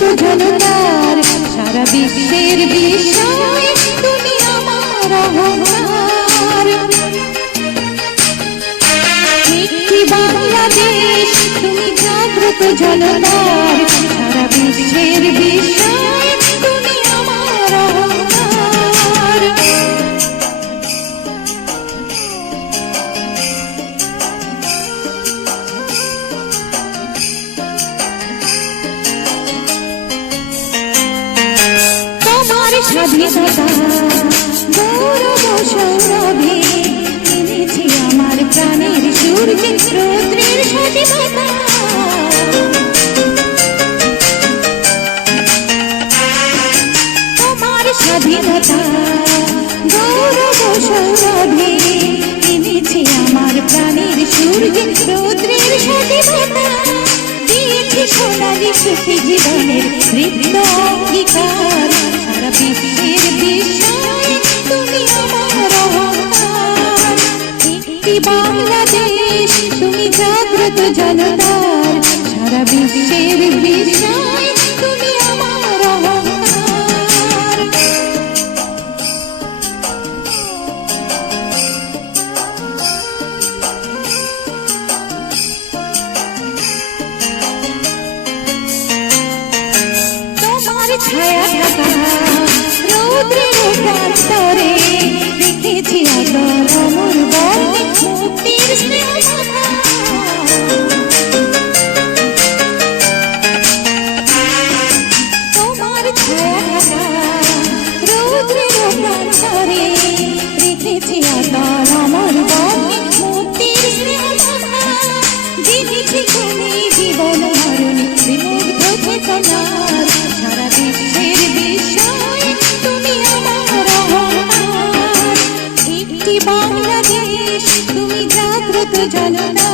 জাগ্রত জনতার সারা বিশ্বের বিষয় তুমি আমার অহংকার। একটি বাংলাদেশ তুমি জাগ্রত জনতার সারা বিশ্বের বিষয় তুমি আমার অহংকার। স্বাধীনতা গৌরব সৌরভে এনেছি আমার প্রাণের সূর্যে রৌদ্রের স্বাধীনতা। তোমার স্বাধীনতা গৌরব সৌরভে এনেছি আমার প্রাণের সূর্যে রৌদ্রের স্বাধীনতা। দিয়েছি সোনালি সুখী জীবনের হৃদয় অঙ্গীকার সারা বিশ্বের বিষয় তুমি আমার অহংকার। একটি বাংলাদেশ তুমি জাগ্রত জনতার সারা বিশ্বের বিষয় তুমি আমার অহংকার। তোমার ছায়া ঢাকা রৌদ্রের প্রান্তরে রেখেছি আদর অমর বর্ণে মুক্তির স্নেহমাখা। তোমার ছায়া ঢাকা রৌদ্রের প্রান্তরে রেখেছি আদর অমর বর্ণে মুক্তির স্নেহমাখা। দিয়েছি তুমি জীবন মরণে বিমুগ্ধ চেতনার সারা বিশ্বের বিষয় তুমি আমার অহংকার। একটি বাংলাদেশ তুমি জাগ্রত জনতা